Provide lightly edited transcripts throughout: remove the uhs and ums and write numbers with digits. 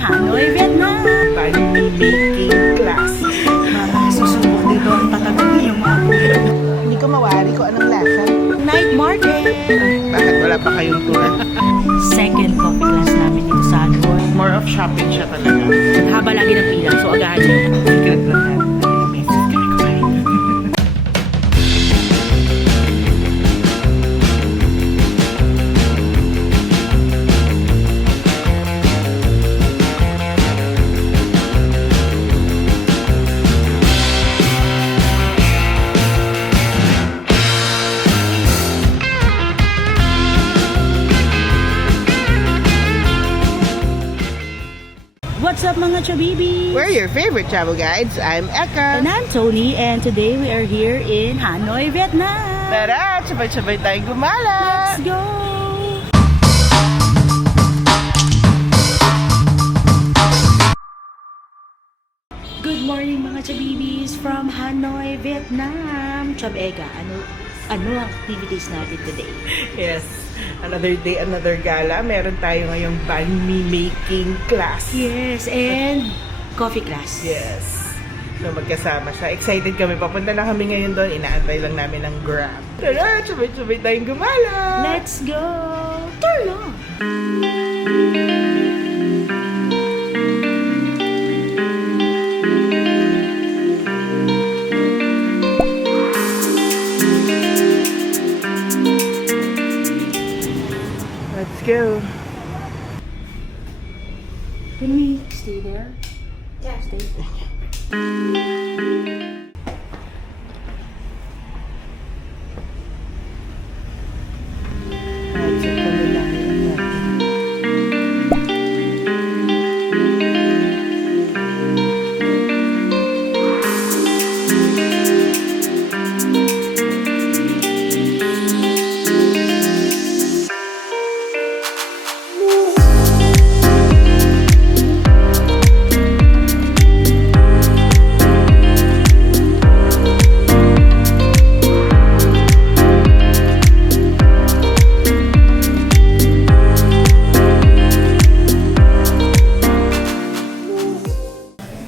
Hanoi, Vietnam! Banh mi making class. Susubok dito ang tatagin yung mga puyo. Hindi ko mawari kung anong lasa. Night market! Bakit wala pa kayong turan? Second coffee class namin dito sa Hanoi. More of shopping siya talaga. Haba lagi ng pila, so agahan nyo. Secret lang natin. Meses kami kumain. What's up mga chabibi? We're your favorite travel guides. I'm Eka. And I'm Tony, and today we are here in Hanoi, Vietnam. Tara, sabay-sabay tayong gumala. Let's go! Good morning mga chabibis from Hanoi, Vietnam. Chab Ega, ano ang activities natin today? Yes. Another day, another gala. Meron tayo ngayong banh mi making class. Yes, and coffee class. Yes. So magkasama siya. Excited kami. Papunta na kami ngayon doon. Inaantay lang namin ng Grab. Tara, sabay-sabay tayong gumala. Let's go! Turlo! Let's go. Can we stay there? Yeah, stay there. Let's kami lang natin.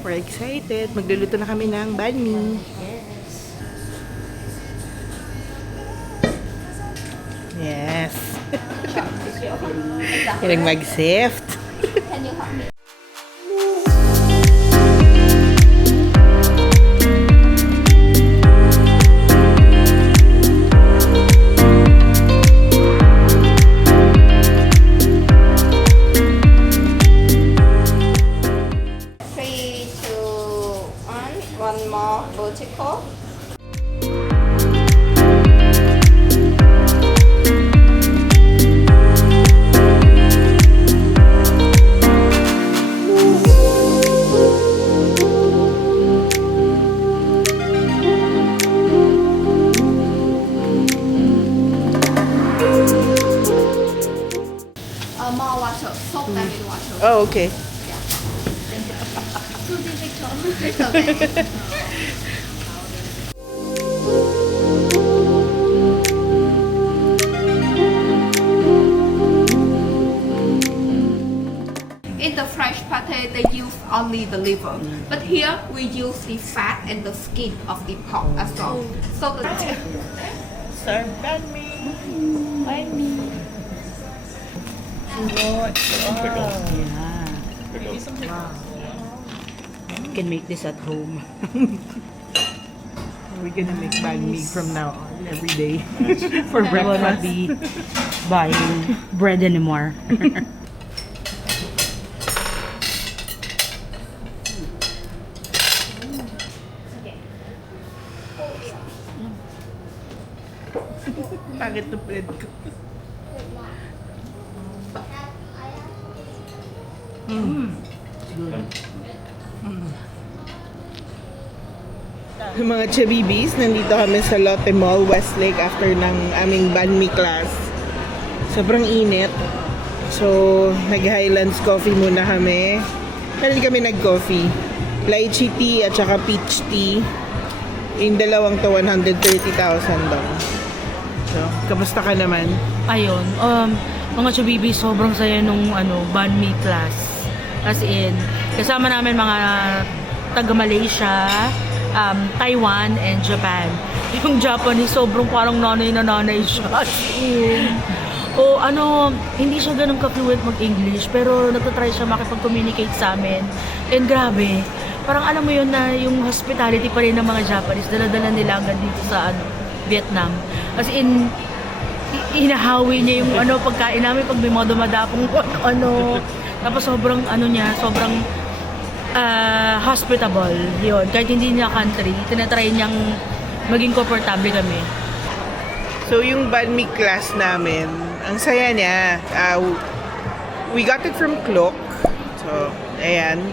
We're excited. Magluluto na kami ng banh mi. Yes. Yes. Kailang mag-sift. Three, two, one more vertical. More water, soak them in water. Oh, okay. Too difficult. It's okay. In the fresh pate, they use only the liver, but here we use the fat and the skin of the pork as well. So the Serve banh mi. Yeah. You can make this at home. We're gonna make banh mi from now on every day for I will not breakfast. be buying bread anymore. Pangit ng bread ko. Mga chabibis, nandito kami sa Lotte Mall, Westlake after ng aming banh mi class. Sobrang init. So, nag-Highlands coffee muna kami. Dahil kami nag-coffee. Lychee tea at saka peach tea. Yung dalawang to 130,000 daw. So, kamusta ka naman? Ayun, mga chabibi, sobrang saya nung banh mi class. As in, kasama namin mga taga-Malaysia, Taiwan, and Japan. Yung Japanese, sobrang parang nanay na nanay siya. As in, hindi siya ganun ka-fluent mag-English, pero nagtatry siya makipag-communicate sa amin. And grabe, parang alam mo yun na yung hospitality pa rin ng mga Japanese, dala-dala nila hanggang dito sa Vietnam. As in, hinahawi niya yung pagkain namin pag may mga dumadapong Tapos sobrang sobrang hospitable yun. Kahit hindi niya country, tinatry niyang maging komportable kami. So, yung banh mi class namin, ang saya niya. We got it from Klook. So, ayan.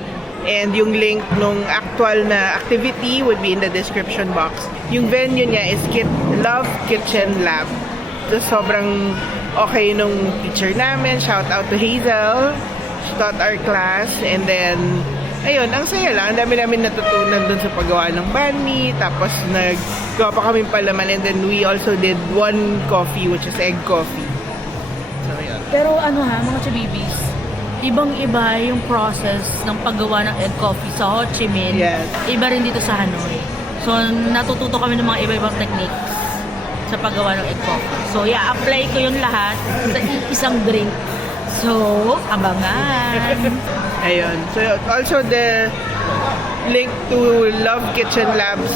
And yung link nung actual na activity would be in the description box. Yung venue niya is Love Kitchen Lab. So, sobrang okay nung teacher namin. Shout out to Hazel. She taught our class. And then, ayun, ang saya lang. Ang dami namin natutunan dun sa paggawa ng banh mi. Tapos, naggawa pa kami palaman. And then, we also did one coffee, which is egg coffee. So, ayun. Pero mga chabibis, ibang-iba yung process ng paggawa ng egg coffee sa Ho Chi Minh. Yes. Iba rin dito sa Hanoi. So, natututo kami ng mga iba-ibang techniques sa paggawa ng egg coffee. So, apply ko yung lahat sa isang drink. So, abangan! Ayun. So, also the link to Love Kitchen Lab's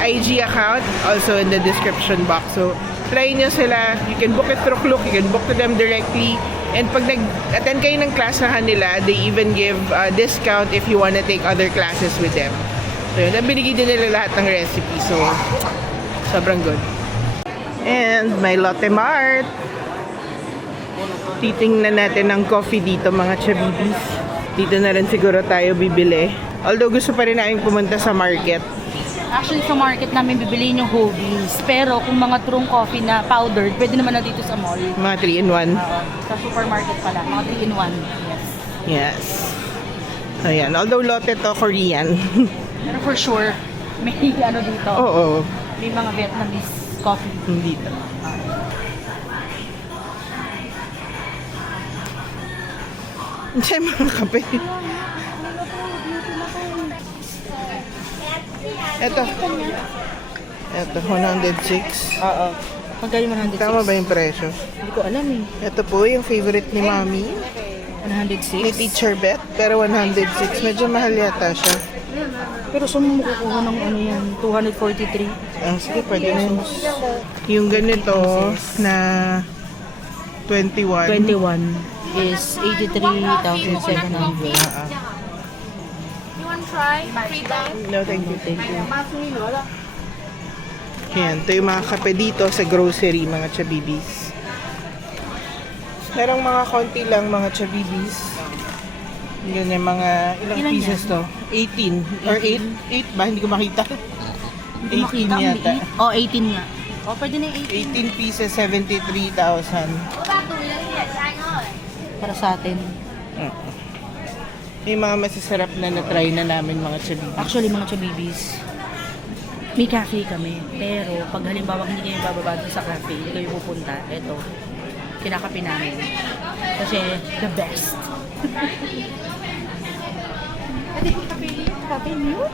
IG account also in the description box. So, try nyo sila. You can book it through Klook. You can book to them directly. And pag nag-attend kayo ng class na kanila, they even give a discount if you wanna take other classes with them. So, yun. Binigay din nila lahat ng recipe. So, sobrang good. And my Lotte Mart. Titingnan natin ng coffee dito mga chabibis. Dito na rin siguro tayo bibili. Although gusto pa rin namin pumunta sa market. Actually, sa market namin bibiliin yung whole beans. Pero kung mga true coffee na powdered, pwede naman na dito sa mall. Mga 3-in-1. Sa supermarket pala. Mga 3-in-1. Yes. Yes. Ayan. Although Lotte to Korean. Pero for sure, may dito. Oo. May mga Vietnamese coffee. Dito. Siya mga kape. Ito. Ito, 106. Oo. Magkano 106? Tama ba yung presyo? Hindi ko alam eh. Ito po yung favorite ni Mami. 106? Ni Teacher Beth. Pero 106. Medyo mahal yata siya. Pero saan mo makukuha ng yan? 243? Sige, pwede na yun. Yung ganito na 21. 21 is 83,700. You want to try? Free time? No, thank you. Thank you. Ayan, ito yung mga kape dito sa grocery, mga chabibis. Merong mga konti lang, mga chabibis. Yun yung mga, ilang Ilan pieces yan? to? 18. Or 8? 8 ba? Hindi ko makita. Hindi ko 18 makita. yata. 18 nga. Pwede na 18. 18 pieces, 73,000. Para sa atin. Yung mga masasarap na na-try na namin, mga chabibis. Actually, mga chabibis, may cafe kami. Pero pag halimbawa hindi kayo bababa dun sa cafe, hindi kayo pupunta, eto, kinakape namin. Kasi the best. Cafe mo?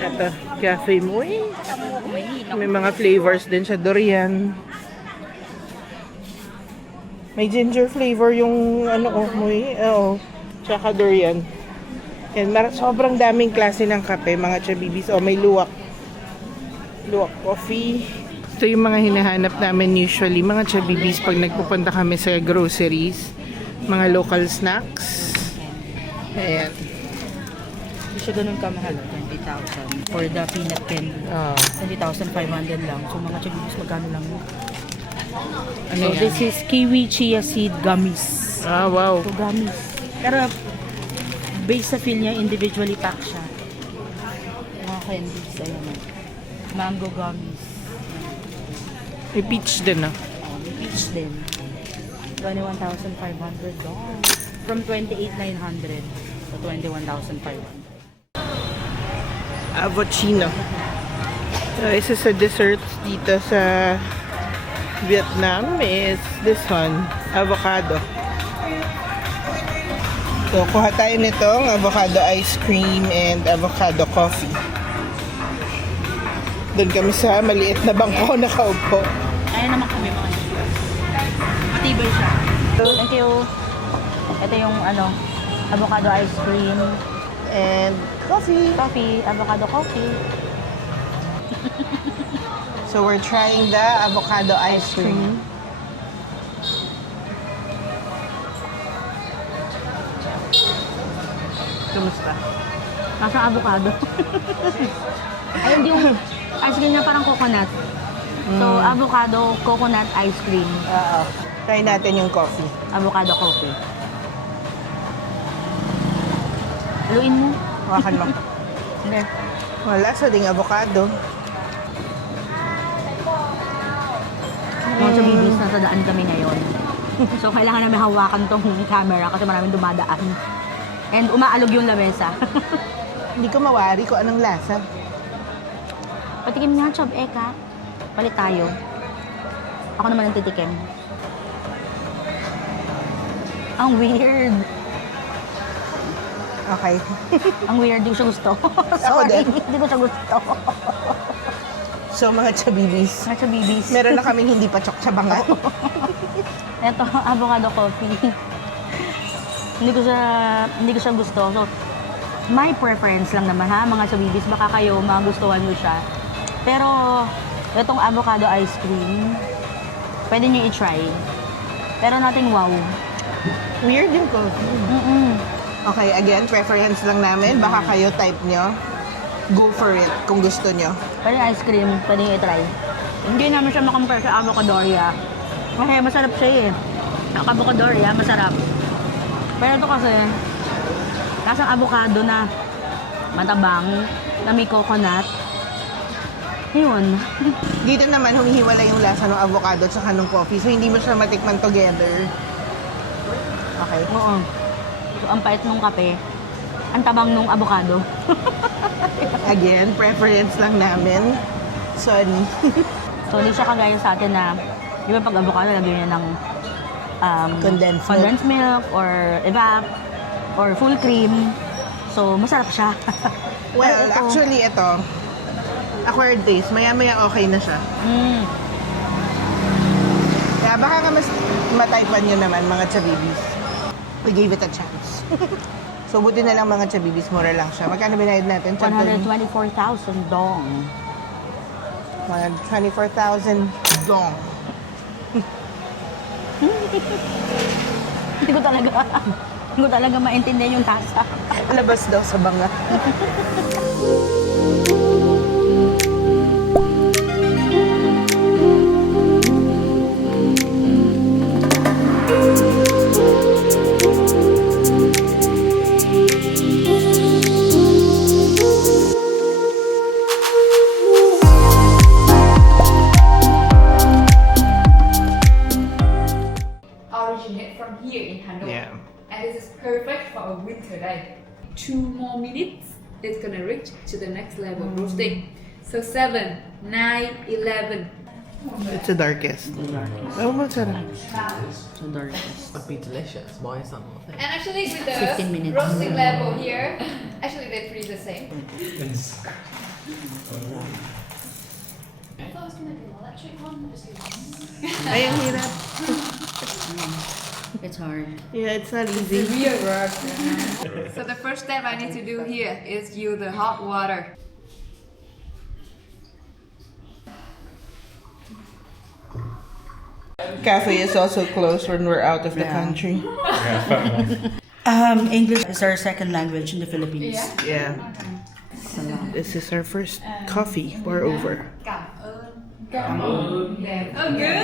Ito, cafe mo eh. May mga flavors din siya. Durian. May ginger flavor yung mo eh. Oo. Tsaka durian. Yan, sobrang daming klase ng kape, mga chabibis. May luwak. Luwak coffee. Ito yung mga hinahanap namin usually, mga chabibis, pag nagpupunta kami sa groceries. Mga local snacks. Ayan. Hindi siya ganun kamahal, 20,000 for the peanut candy. 20,500 lang. So mga chabibis, magkano lang yun? Ano So yan? this is kiwi chia seed gummies. Wow. So gummies. Pero based sa feel niya, individually pack siya. Mga candies, ayan o. Mango gummies. May peach din May peach din. 21,500 doon. From 28,900 to 21,500. Avocino. Isa sa desserts dito sa Vietnam is this one, avocado. So, kuha tayo nitong avocado ice cream and avocado coffee. Doon kami sa maliit na bangko nakaupo. Ayan naman kami mga matibay siya. Thank you. Ito yung avocado ice cream. And coffee. Coffee, avocado coffee. So, we're trying the avocado ice cream. Kamusta? Nasa avocado. Ayun yung ice cream niya parang coconut. So, avocado, coconut ice cream. Oo. Try natin yung coffee. Avocado coffee. Haluin mo. Hawakan mo. Hindi. Wala sa ding avocado. Mga bibis, nasa daan kami ngayon. So, kailangan namin hawakan tong camera kasi maraming dumadaan. And umaalog yung lamesa. Hindi ko mawari kung anong lasa. Patikim nga, Chob Eka. Palit tayo. Ako naman ang titikim. Ang weird. Okay. Ang weird, di ko siya gusto. Ako din. Hindi ko siya gusto. So, mga chabibis. Mga chabibis. Meron na kaming hindi pa chok sa banga. Ito, avocado coffee. Hindi ko siya gusto. So, my preference lang naman ha, mga chabibis. Baka kayo magustuhan nyo siya. Pero, itong avocado ice cream, pwede nyo i-try. Pero nothing wow. Weird yung coffee. Okay, again, preference lang namin. Baka kayo type nyo. Go for it kung gusto nyo. Pero yung ice cream, pwede nyo i-try. Hindi namin siya makompare sa avocadoria. Kasi masarap siya eh. Ang avocadoria, masarap. Pero ito kasi, lasang avocado na matabang, na may coconut. Yun. Dito naman, humihiwalay yung lasa ng avocado at saka ng coffee. So, hindi mo siya matikman together. Okay. Oo. So, ang pait nung kape, ang tabang nung avocado. Again, preference lang namin. Sorry. So, hindi siya kagaya sa atin na, di ba pag avocado, lagyan niya ng Condensed milk or evap or full cream. So, masarap siya. Well, Pero ito- actually, ito, acquired taste. Maya-maya okay na siya. Kaya baka nga mas mataypan nyo naman, mga chabibis. We gave it a chance. So, buti na lang mga chabibis, mura lang siya. Magkano binayad natin? 124,000 dong. 124,000 dong. Hindi ko talaga maintindihan yung tasa. Labas daw sa banga. Originate from here in Hanoi. Yeah. And this is perfect for a winter day. 2 more minutes, it's gonna reach to the next level of roasting. So 7, 9, 11. It's the darkest. Oh, masarap. So darkest. Would be delicious. Why is that not a thing? And actually with the 15 minutes. roasting level here, actually they're pretty the same. I thought it was gonna be an electric one. Ay, ang hirap. It's hard. Yeah, it's not easy. Real work. So the first step I need to do here is use the hot water. Cafe is also closed when we're out of the Yeah. country. English is our second language in the Philippines. Yeah. This is our first coffee pour over. Oh, good.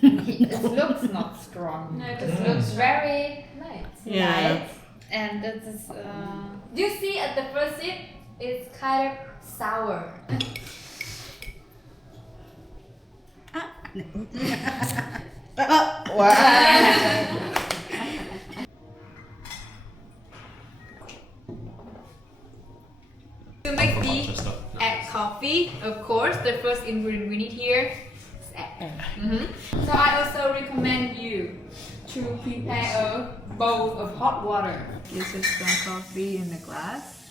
It looks not strong. No, it looks very light. Yeah. And this is. Do you see at the first sip? It's kind of sour. Wow. To make the egg coffee, of course, the first ingredient we need here is egg. So I also recommend you to prepare a bowl of hot water. This is some coffee in the glass.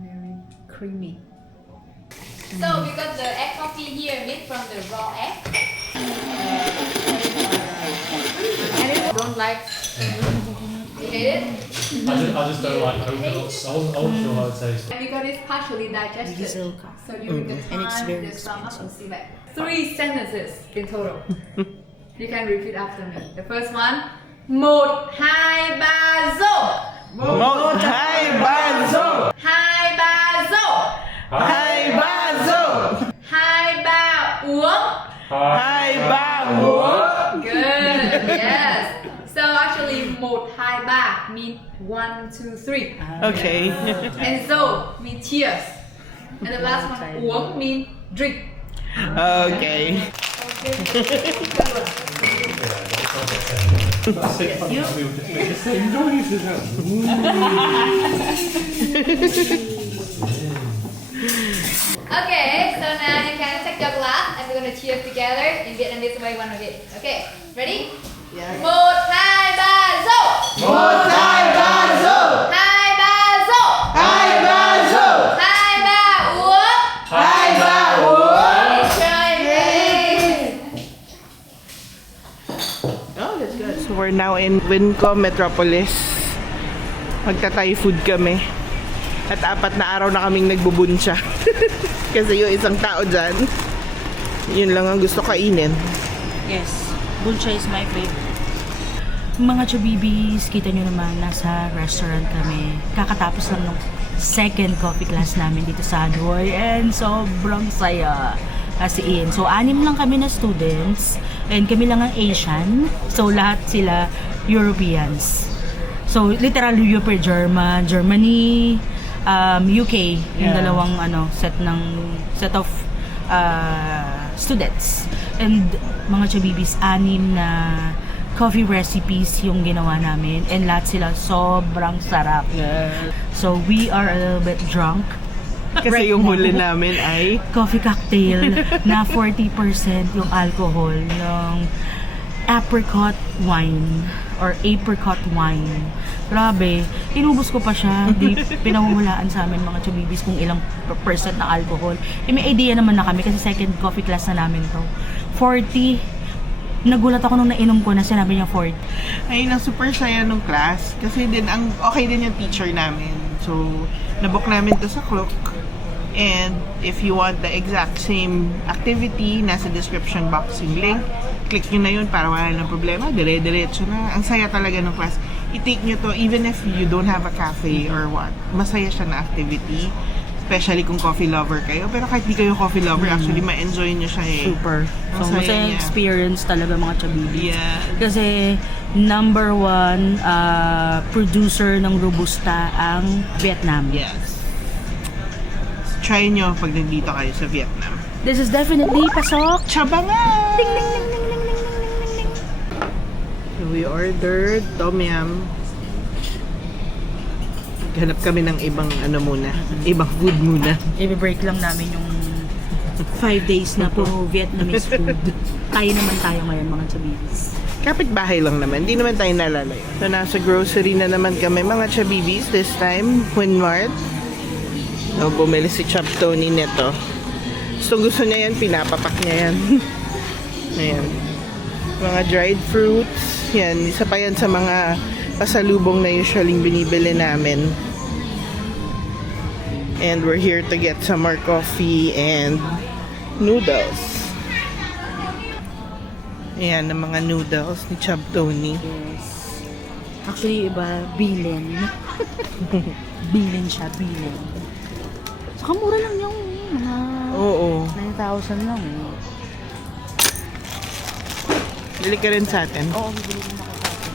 Very creamy. So we got the egg coffee here made from the raw egg. And if you don't like, you hate it? I just don't like coconuts. I wasn't sure how to taste it. And because it's partially digested, Diesel so during the And it's time very the stomach will see back. 3 sentences in total. You can repeat after me. The first one, 1, 2, 3, zo. Một, hai, ba, zo! 2, 3, zo. Hai, ba, zo! 2, 3, uống. Hai, ba, uống! Good, yes. So actually, 1, 2, 3 mean 1, 2, 3. Okay. And zo mean cheers. And the last one, uống mean drink. Okay. That's it. We were just making the same noises. Okay, so now you can take your glass and we're gonna cheers together in Vietnamese way one of it. Okay, ready? Yeah. 1, 2, 3, zo. Một, hai, ba, zo! 2, 3, zo. Hai, ba, zo! 2, 3, uống. Hai, ba, uống! Enjoy, please. Oh, that's good. So we're now in Winco Metropolis. Magta-Thai food kami. At 4 na araw na kaming nagbubunsya. Kasi yung isang tao dyan, yun lang ang gusto kainin. Yes, buncha is my favorite. Mga chubibis, kita nyo naman, nasa restaurant kami. Kakatapos lang ng second coffee class namin dito sa Hanoi. And sobrang saya. As in, so 6 lang kami na students. And kami lang ang Asian. So lahat sila Europeans. So literally Europe, Germany, UK, yung dalawang set of students. And mga chubibis, 6 na coffee recipes yung ginawa namin, and lahat sila sobrang sarap. So we are a little bit drunk. Kasi yung huli namin ay Coffee cocktail na 40% yung alcohol ng apricot wine or apricot wine. Grabe, inubos ko pa siya. Di pinamumulaan sa amin mga chubibis kung ilang percent na alcohol. May idea naman na kami kasi second coffee class na namin to. 40. Nagulat ako nung nainom ko na sinabi niya 40. ayun ang super saya nung class. Kasi din, ang okay din yung teacher namin. So, nabook namin to sa Klook. And if you want the exact same activity, nasa description box yung link. Click nyo na yun para wala ng problema. Dire-diretso na. Ang saya talaga ng class. I-take nyo to even if you don't have a cafe or what. Masaya siya na activity. Especially kung coffee lover kayo. Pero kahit di kayo coffee lover, actually ma-enjoy nyo siya eh. Super. So, Ang saya masayang niya. experience talaga mga chabibis. Yeah. Kasi number 1 producer ng Robusta ang Vietnam. Yes. Try nyo pag nandito kayo sa Vietnam. This is definitely pasok. Chabangan! Ding, ding, ding, ding, ding, ding, ding, ding. So we ordered tom yum. Hanap kami ng ibang ibang food muna. I-break lang namin yung 5 days na puro Vietnamese food. Tayo naman tayo ngayon mga chabibis. Kapit-bahay lang naman, hindi naman tayo nalalayo. So nasa grocery na naman kami mga chabibis this time, Winmart. So bumili si Chub Tony nito. Gusto niya yan, pinapapak niya yan. Ayan. Mga dried fruits. Yan, isa pa yan sa mga pasalubong na usually binibili namin. And we're here to get some more coffee and noodles. Ayan, ang mga noodles ni Chub Tony. Actually, iba, bilin. Bilin siya, bilin. Saka mura lang yung mga Oo. 9,000 lang eh. Bili ka rin sa atin. Oo, bibili rin ako sa atin.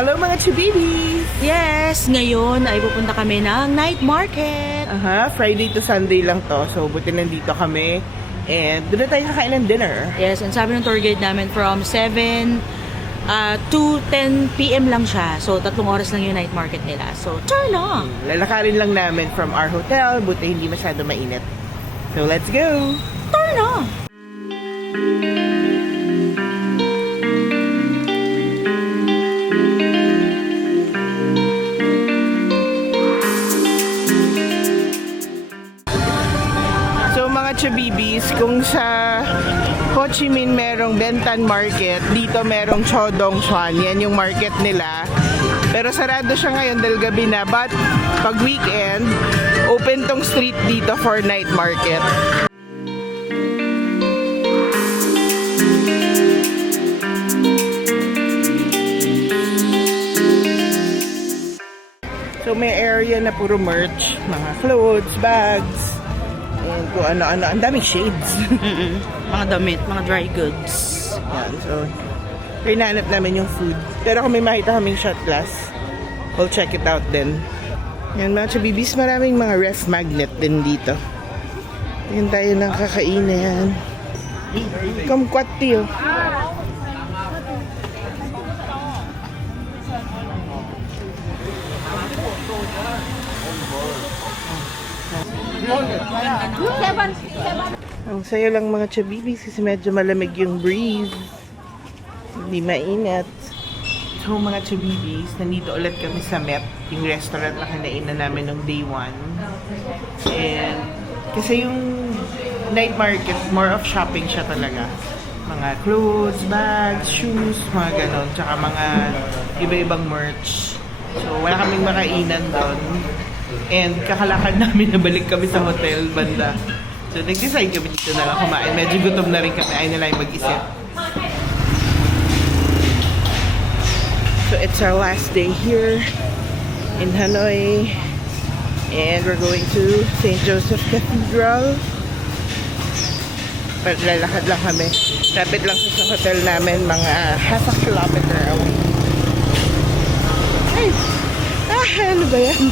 Hello mga chubibis! Yes, ngayon ay pupunta kami ng night market. Friday to Sunday lang to. So, buti nandito kami. And doon na tayo kakain ng dinner. Yes, and sabi ng tour guide namin from 7 2:10 PM lang siya. So, 3 oras lang yung night market nila. So, turn on! Lalakarin lang namin from our hotel, buti hindi masyado mainit. So, let's go! Turn on! So mga chabibis, kung sa Ho Chi Minh merong Bentan Market, dito merong Chodong Xuan. Yan yung market nila. Pero sarado siya ngayon dahil gabi na. But pag weekend, open tong street dito for night market. So may area na puro merch, mga clothes, bags, and kung ano-ano. Ang daming shades. Mga damit, mga dry goods. Yan, so hinahanap namin yung food. Pero kung may makita kaming shot glass, we'll check it out din. Yan mga chabibis, maraming mga ref magnet din dito. Yan tayo ng kakainan. Kumquat tiyo. Ang saya lang mga chabibis kasi medyo malamig yung breeze. Hindi mainit. So mga chabibis, nandito ulit kami sa Met, yung restaurant na kinainan namin nung day 1. And kasi yung night market, more of shopping siya talaga. Mga clothes, bags, shoes, mga ganon. Tsaka mga iba-ibang merch. So wala kaming makainan doon. And kakalakad namin na balik kami sa hotel banda. So nag-decide kami dito na lang kumain. Medyo gutom na rin kami. Ayaw na lang mag-isip. So it's our last day here in Hanoi. And we're going to St. Joseph Cathedral. But lalakad lang kami. Lapit lang sa hotel namin. Mga half a kilometer away. Ay! Ano ba yan?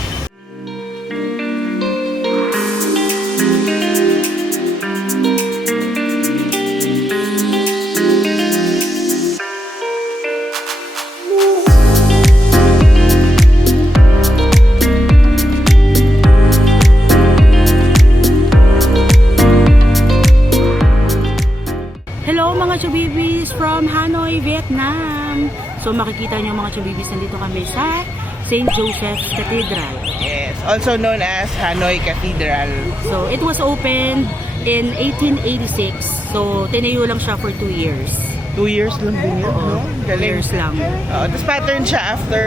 Hello mga chubibis from Hanoi, Vietnam. So makikita niyo mga chubibis, nandito kami sa St. Joseph's Cathedral. Yes, also known as Hanoi Cathedral. So it was opened in 1886. So tinayo lang siya for 2 years. 2 years lang din yun, no? 2 years lang. Tapos pattern siya after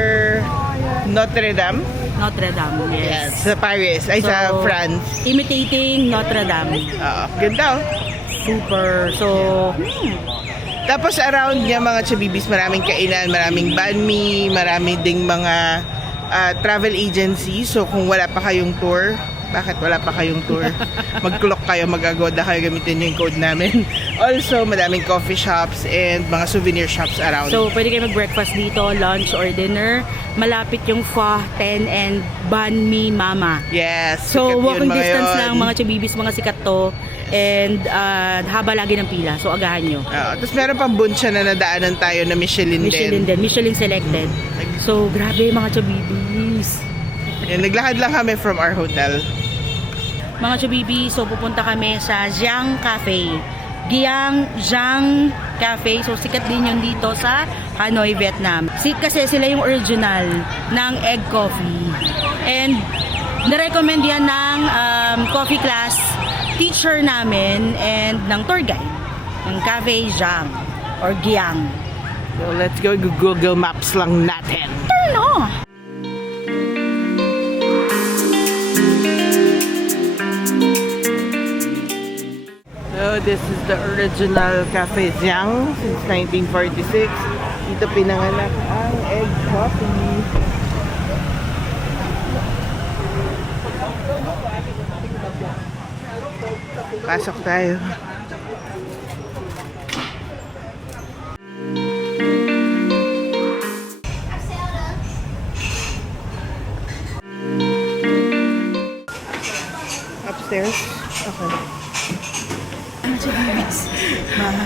Notre Dame. Notre Dame, Yes, yes. sa Paris. Ay, sa So, France. Imitating Notre Dame. Ganda, oh. Super. So, Tapos around niya mga chabibis, maraming kainan, maraming banh mi, marami ding mga travel agency. So kung wala pa kayong tour, bakit wala pa kayong tour? Mag-clock kayo, mag-agoda kayo, gamitin niyo yung code namin. Also, madaming coffee shops and mga souvenir shops around. so pwede kayo mag-breakfast dito, lunch or dinner. Malapit yung Pho Ten and Banh Mi Mama. Yes. So, sikat yun, walking mga distance yun. lang mga chubibis, mga sikat to. And haba lagi ng pila. So, agahan nyo. Tapos meron pang buncha na nadaanan tayo na Michelin Michelin din. Michelin selected. So, grabe mga chubibis. Yan, naglakad lang kami from our hotel. Mga chubibis, so pupunta kami sa Giang Cafe. Giang Cafe. So, sikat din yun dito sa Hanoi, Vietnam. Kasi sila yung original ng egg coffee. And, narecommend yan ng coffee class teacher namin and ng tour guide ng Cafe Giang or Giang. So, let's go. Google Maps lang natin. Turn on! So, this is the original Cafe Giang since 1946. Dito pinanganak ang egg coffee. Pasok tayo. Upstairs? Okay. chibibis.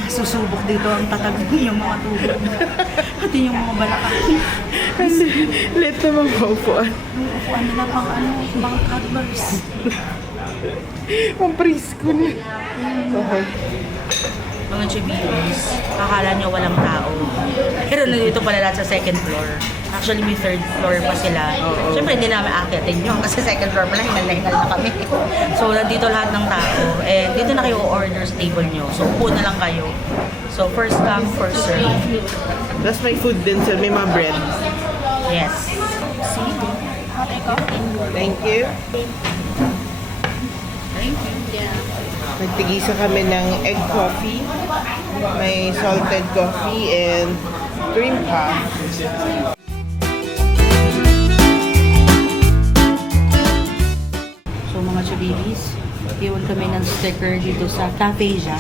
Susubok dito ang tatag yung mga tubig. Pati yung mga balakang. Let naman maupuan. Yung upuan nila pang pang toddlers. Ang presko na. Okay. Mga chibibis, akala nyo walang tao. Pero nandito pala lahat sa second floor. Actually, may third floor pa sila. Siyempre, hindi namin akitin yun kasi second floor pa lang, hingal na kami. So, nandito lahat ng tao. And dito na kayo order sa table nyo. So, upo na lang kayo. So, first come, first serve. Tapos may food din sir. May mga bread. Yes. See? Thank you. Nagtigisa kami ng egg coffee. May salted coffee and cream puff. So, mga chibibis, iwan kami ng sticker dito sa Cafe Jam.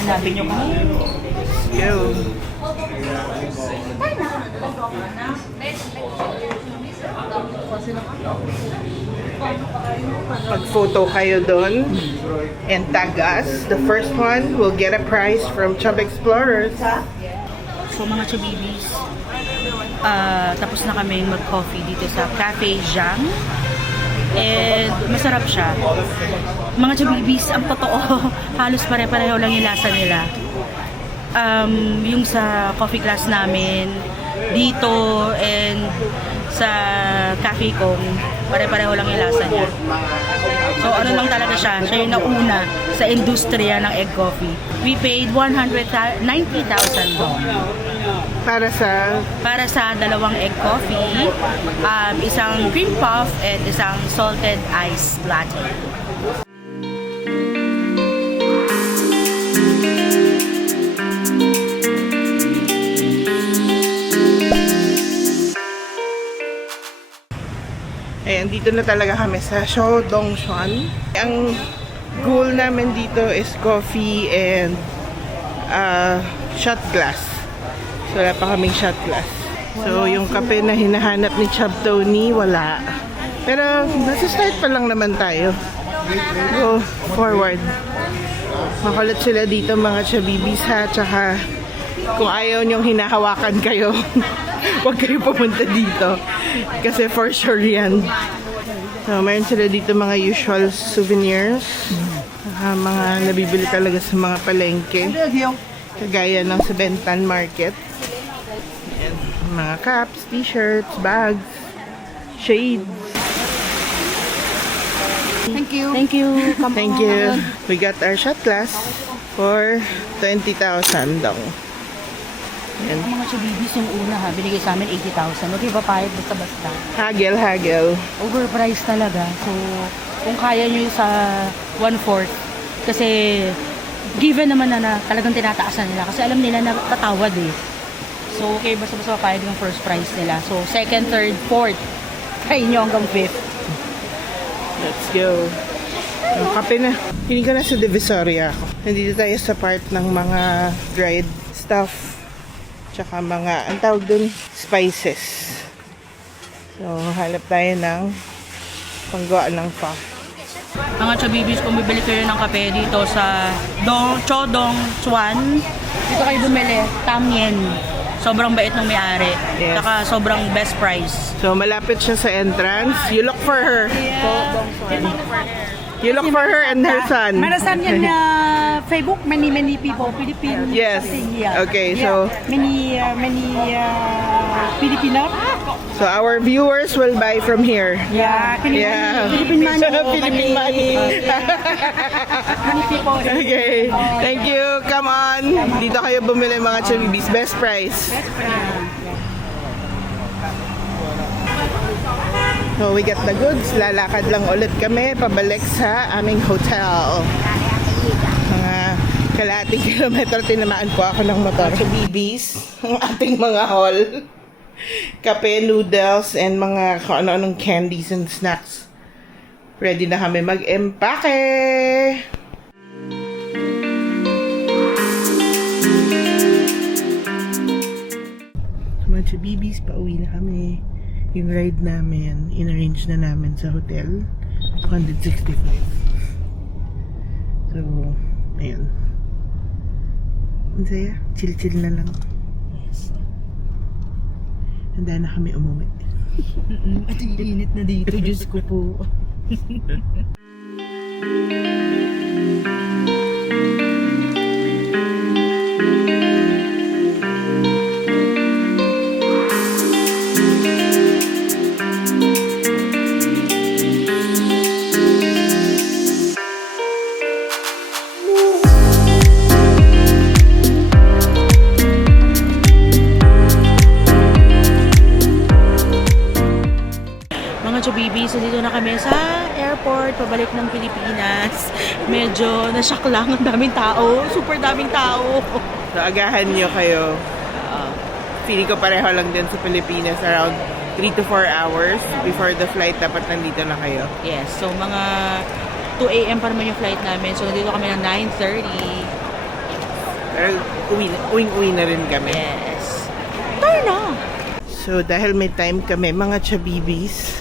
Hanapin nyo kami. Yo. Pag-photo kayo doon and tag us, the first one will get a prize from Chub Explorers. So mga chibibis, tapos na kami mag-coffee dito sa Cafe Jam. And masarap siya. Mga chibibis, ang totoo, halos pare-pareho lang yung lasa nila. Yung sa coffee class namin, dito and sa cafe ko, pare-pareho lang yung lasa niya. So ano lang talaga siya, siya yung nauna sa industriya ng egg coffee. We paid 190,000 dong. Para sa dalawang egg coffee, isang cream puff, and isang salted ice latte. Ayan, dito na talaga kami sa Shodongshan. Ang goal namin dito is coffee and shot glass. So, wala pa kaming shot glass. So, yung kape na hinahanap ni Chub Tony, wala. Pero, nasa start pa lang naman tayo. Go forward. Makulit sila dito mga chabibis ha. Tsaka, kung ayaw nyong hinahawakan kayo, huwag kayo pumunta dito. Kasi for sure yan. So, mayroon sila dito mga usual souvenirs. Mga nabibili talaga sa mga palengke. Kagaya ng sa Bentan Market. Ayan, mga caps, t-shirts, bags, shades. Thank you. Thank you. Thank you. We got our shot glass for 20,000 dong. Ayan. Ang mga chibibis yung una ha, binigay sa amin 80,000. Huwag yung papayad basta-basta. Hagel. Overpriced talaga. So, kung kaya nyo sa 1/4, kasi given naman na talagang tinataasan nila. Kasi alam nila na tatawad eh. So, okay, basta-basta papayad yung first price nila. So, second, third, fourth, kaya nyo hanggang fifth. Let's go. Yung kape na. Hindi ko na sa Divisoria ako. Nandito tayo sa part ng mga dried stuff. Tsaka mga, ang tawag dun, spices. So, halap tayo ng panggawa ng pho. Mga chabibis, kung bibili kayo ng kape dito sa Chodong Chuan, dito kayo bumili, Tamien. Sobrang bait ng may-ari. Yes. Saka sobrang best price. So, malapit siya sa entrance. You look for her. You look for her and her son. Marasan yan Facebook, many people, Philippine. Yes. Yeah. Okay, Yeah. so many Filipino. so our viewers will buy from here. Yeah, Yeah. Philippine money. Philippine money. Many people. Okay. Thank you. Come on. Dito kayo bumili mga chabibis. Best price. So we got the goods. Lalakad lang ulit kami pabalik sa aming hotel. Mga kalahating kilometro tinamaan po ako ng motor. Chabibis, ang ating mga haul. Kape, noodles, and mga kung ano-anong candies and snacks. Ready na kami mag-empake! Mga chabibis, pauwi na kami. Yung ride namin, in-arrange na namin sa hotel. 265. So, ayun. Ang saya. Chill-chill na lang. Yes. Handa na kami umuwi. At init na dito, Diyos ko po. Mga chubibis, dito na kami sa airport, pabalik ng Pilipinas. Medyo nashock lang, ang daming tao. Super daming tao. So, agahan nyo kayo. Feeling ko pareho lang din sa Pilipinas. Around 3 to 4 hours before the flight. Dapat nandito na kayo. Yes, so mga 2 a.m. pa naman yung flight namin. So, nandito kami ng 9:30. Pero uwing-uwi na rin kami. Yes. Tayo na! So, dahil may time kami, mga chabibis,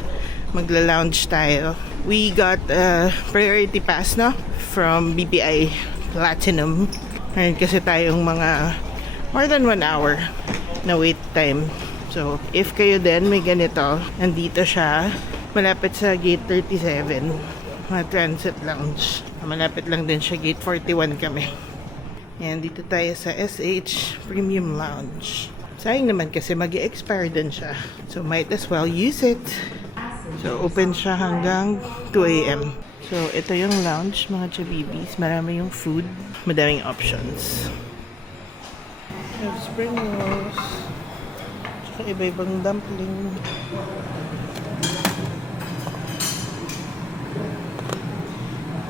magla-lounge tayo. We got a priority pass, no? From BPI Platinum. Meron kasi tayong mga more than 1 hour na wait time. So, if kayo din may ganito, nandito siya. Malapit sa gate 37. Mga transit lounge. Malapit lang din siya, gate 41 kami. Yan, dito tayo sa SH Premium Lounge. Sayang naman kasi mag-expire din siya. So, might as well use it. So, open siya hanggang 2 a.m. So, ito yung lounge, mga chabibis. Marami yung food. Madaming options. Have spring rolls. Tsaka iba-ibang dumpling.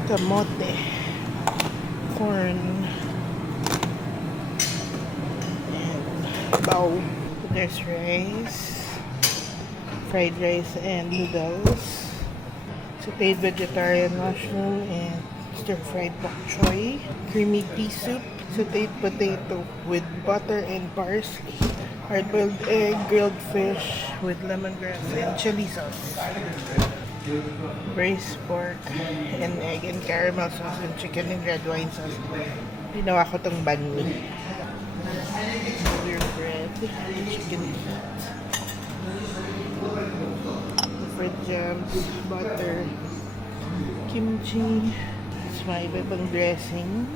Kamote. Corn. Bao. There's rice, fried rice and noodles, sauteed vegetarian mushroom and stir-fried bok choy, creamy pea soup, sauteed potato with butter and parsley, hard-boiled egg, grilled fish with lemongrass and chili sauce, braised pork and egg and caramel sauce and chicken and red wine sauce. Ginawa ko tong banh mi. Your bread, chicken feet, fried jams, butter, kimchi, it's my ibang dressing.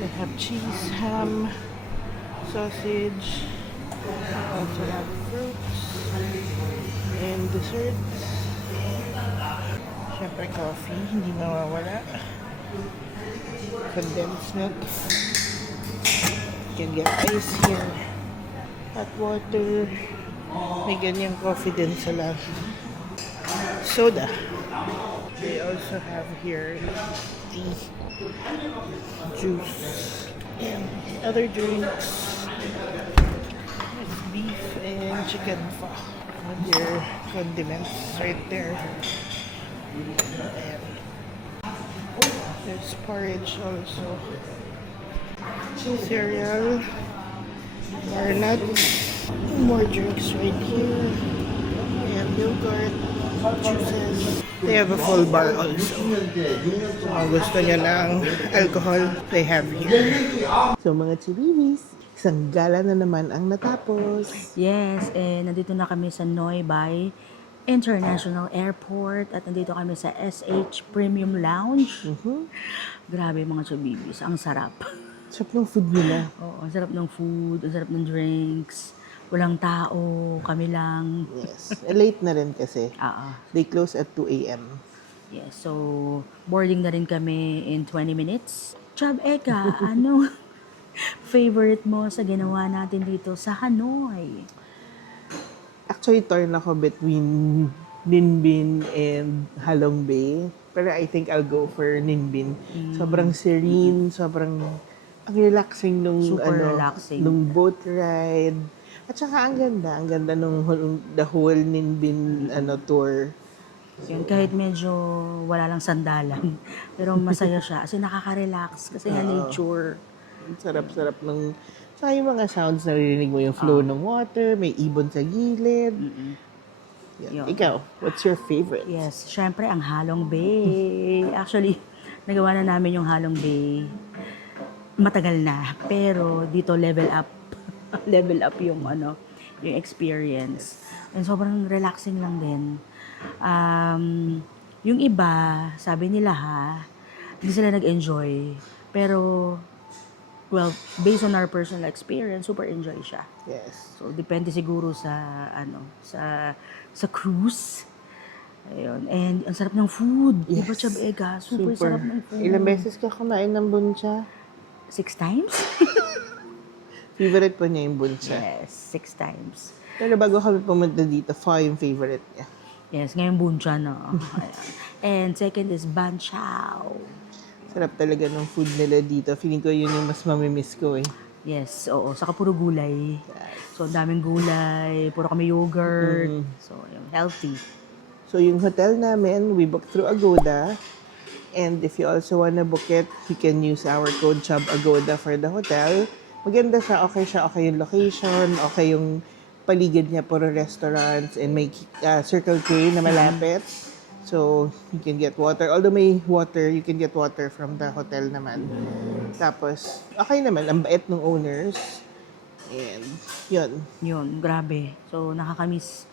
They have cheese, ham, sausage, also have fruits, and desserts. Siyempre coffee, hindi mawawala. Condensed milk. You can get ice here. Hot water. May ganyang coffee din sila. Soda. They also have here tea, juice, and other drinks. It's beef and chicken pho. And their condiments right there. And there's porridge also. Cereal, nuts, more drinks right here. They have yogurt, juices. They have a full bar also. So, kung gusto nyo ng alcohol, they have here. So, mga chibibis, isang gala na naman ang natapos. Yes, nandito na kami sa Noi Bai International Airport at nandito kami sa SH Premium Lounge. Grabe mga chubibis, ang sarap. Sarap ng food nila. Oo, ang sarap ng food, ang sarap ng drinks. Walang tao, kami lang. Yes. Late na rin kasi. They close at 2 a.m. Yes, so boarding na rin kami in 20 minutes. Chab Eka, ano favorite mo sa ginawa natin dito sa Hanoi? Actually, torn ako between Ninh and Halong Bay. Pero I think I'll go for Ninh. Sobrang serene, sobrang ang relaxing nung Super relaxing. nung boat ride. At saka ang ganda nung the whole Ninh tour. Yun, kahit medyo wala lang sandalan. Pero masaya siya. Kasi nakaka-relax. Kasi nga nature. Ang sarap-sarap ng... Saka yung mga sounds, naririnig mo yung flow ng water, may ibon sa gilid. Yan. Yun. Ikaw, what's your favorite? Yes, syempre ang Halong Bay. Actually, nagawa na namin yung Halong Bay. Matagal na, pero dito level up. Level up yung yung experience. And sobrang relaxing lang din. Yung iba, sabi nila hindi sila nag-enjoy. Pero, well, based on our personal experience, super enjoy siya. Yes. So, depende siguro sa, sa cruise. Ayun. And, ang sarap ng food. Di ba, Yes. Chab Ega? Super sarap ng food. Ilang beses ka kumain ng buncha? 6 times? Favorite po niya yung buncha. Yes, 6 times. Pero bago kami pumunta dito, pho yung favorite niya. Yes, ngayon buncha na. Ayan. And second is banchao. Sarap talaga ng food nila dito. Feeling ko yun yung mas mamimiss ko eh. Yes, oo. Saka puro gulay. So, ang daming gulay. Puro kami yogurt. So, yun, healthy. So yung hotel namin, we booked through Agoda. And if you also wanna book it, you can use our code CHUBAGODA for the hotel. Maganda siya, okay yung location, okay yung paligid niya, puro restaurants, and may Circle K na malapit. So, you can get water. Although may water, you can get water from the hotel naman. Tapos, okay naman, ang bait ng owners. And, yun. Yun, grabe. So, nakakamiss.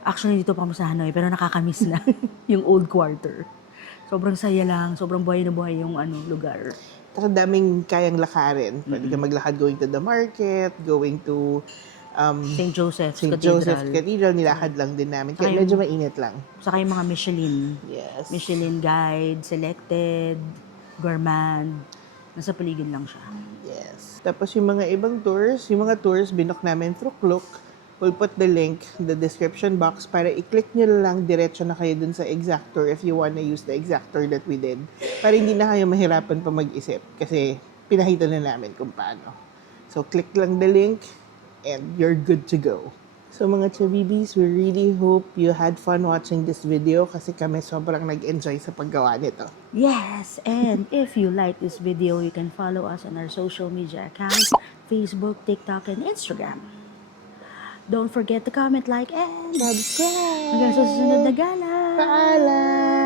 Actually, dito pa kami sa Hanoi, pero nakakamiss na yung old quarter. Sobrang saya lang, sobrang buhay na buhay yung lugar. Kasi daming kayang lakarin. Pwede ka maglakad going to the market, going to St. Joseph's St. Cathedral. Joseph's Cathedral, nilakad lang din namin. Kaya Ayun. medyo mainit lang. Saka yung mga Michelin. Yes. Michelin Guide, Selected, Gourmand. Nasa paligid lang siya. Yes. Tapos yung mga ibang tours, binook namin through Klook. We'll put the link in the description box para i-click nyo lang diretso na kayo dun sa exact tour if you wanna use the exact tour that we did. Para hindi na kayo mahirapan pa mag-isip kasi pinakita na namin kung paano. So, click lang the link and you're good to go. So, mga Chabibis, we really hope you had fun watching this video kasi kami sobrang nag-enjoy sa paggawa nito. Yes, and if you like this video, you can follow us on our social media accounts, Facebook, TikTok, and Instagram. Don't forget to comment, like, and subscribe. Hanggang sa susunod na gala. Paalam!